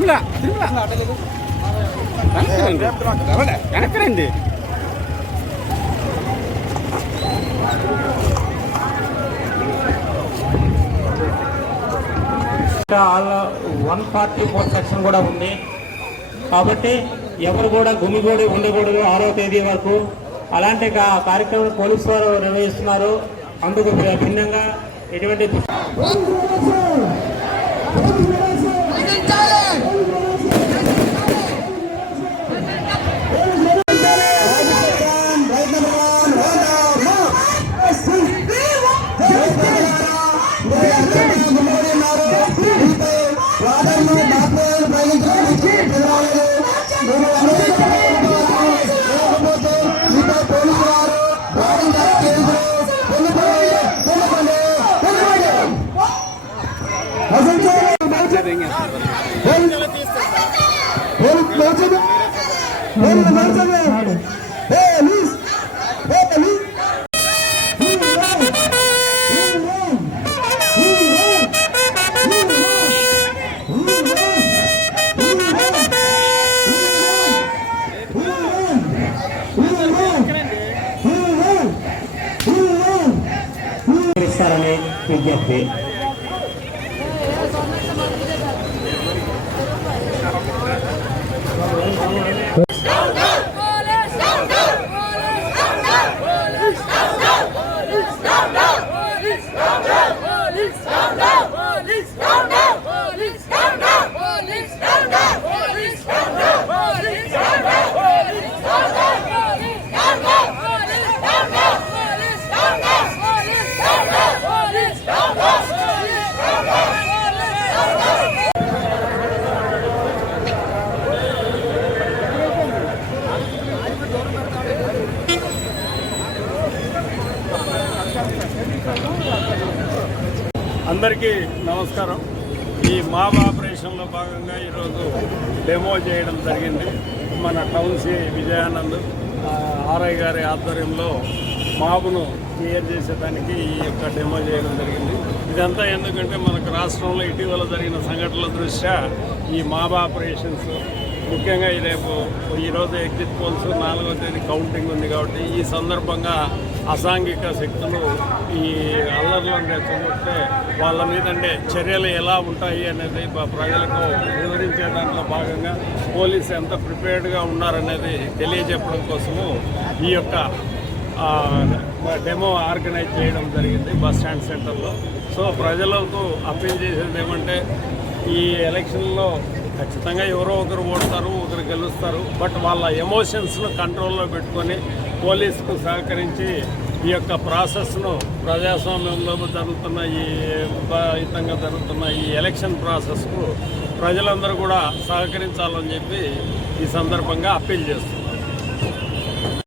Tirumala వెనక్కరండి. All 144 section కూడా ఉంది కాబట్టి ఎవరు కూడా గుమిగూడి ఉండకూడదు 6వ తేదీ వరకు. అలాంటి కార్యక్రమం పోలీసు వారు నిర్వహిస్తున్నారు. అందుకు భిన్నంగా ఎటువంటి ఇస్తారనే విజ్ఞప్తి. అందరికీ నమస్కారం. ఈ మాబ్ ఆపరేషన్లో భాగంగా ఈరోజు డెమో చేయడం జరిగింది. మన టౌన్ సి విజయానంద్ ఆర్ఐ గారి ఆధ్వర్యంలో మాబ్ను క్లియర్ చేసేదానికి ఈ యొక్క డెమో చేయడం జరిగింది. ఇదంతా ఎందుకంటే మనకు రాష్ట్రంలో ఇటీవల జరిగిన సంఘటనల దృష్ట్యా ఈ మాబ్ ఆపరేషన్స్ ముఖ్యంగా రేపు ఈరోజు ఎగ్జిట్ పోల్స్ 4వ తేదీ కౌంటింగ్ ఉంది కాబట్టి ఈ సందర్భంగా అసాంఘిక శక్తులు ఈ అల్లర్లను రెచ్చగొట్టే వాళ్ళ మీదంటే చర్యలు ఎలా ఉంటాయి అనేది ప్రజలకు వివరించే దాంట్లో భాగంగా పోలీసు ఎంత ప్రిపేర్డ్గా ఉన్నారనేది తెలియజెప్పడం కోసము ఈ యొక్క డెమో ఆర్గనైజ్ చేయడం జరిగింది బస్ స్టాండ్ సెంటర్లో. సో ప్రజలకు అప్పీల్ చేసేది ఏమంటే ఈ ఎలక్షన్లో ఖచ్చితంగా ఎవరో ఒకరు ఓడతారు, ఒకరు గెలుస్తారు. బట్ వాళ్ళ ఎమోషన్స్ను కంట్రోల్లో పెట్టుకొని పోలీసుకు సహకరించి ఈ యొక్క ప్రాసెస్ను ప్రజాస్వామ్యంలో జరుగుతున్న హితంగా జరుగుతున్న ఈ ఎలక్షన్ ప్రాసెస్కు ప్రజలందరూ కూడా సహకరించాలని చెప్పి ఈ సందర్భంగా అప్పీల్ చేస్తున్నారు.